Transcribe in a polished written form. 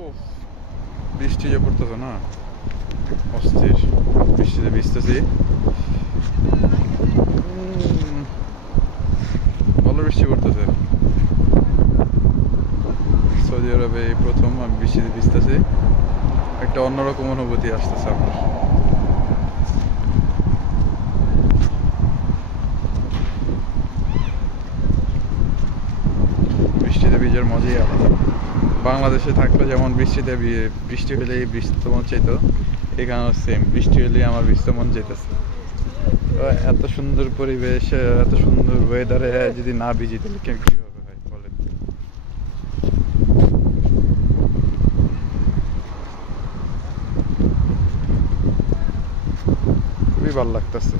ও, বৃষ্টি যে পড়তেছে না, অস্থির। বৃষ্টিতে ভিজতেছি। ভালো বৃষ্টি পড়তেছে। সৌদি আরবে এই প্রথম আমি বৃষ্টিতে ভিজতেছি। একটা অন্যরকম অনুভূতি আসতেছে আমার। বৃষ্টিতে ভিজার মজাই আলাদা। বাংলাদেশে থাকলে যেমন বৃষ্টি হলেই বৃষ্টি মন চাইতো, এখানেও সেম, বৃষ্টি হলেই আমার বৃষ্টি মন চাইতেছে। এত সুন্দর পরিবেশ, এত সুন্দর ওয়েদারে যদি না ভিজি তাহলে কিভাবে হয় বলেন। খুবই ভালো লাগতেছে।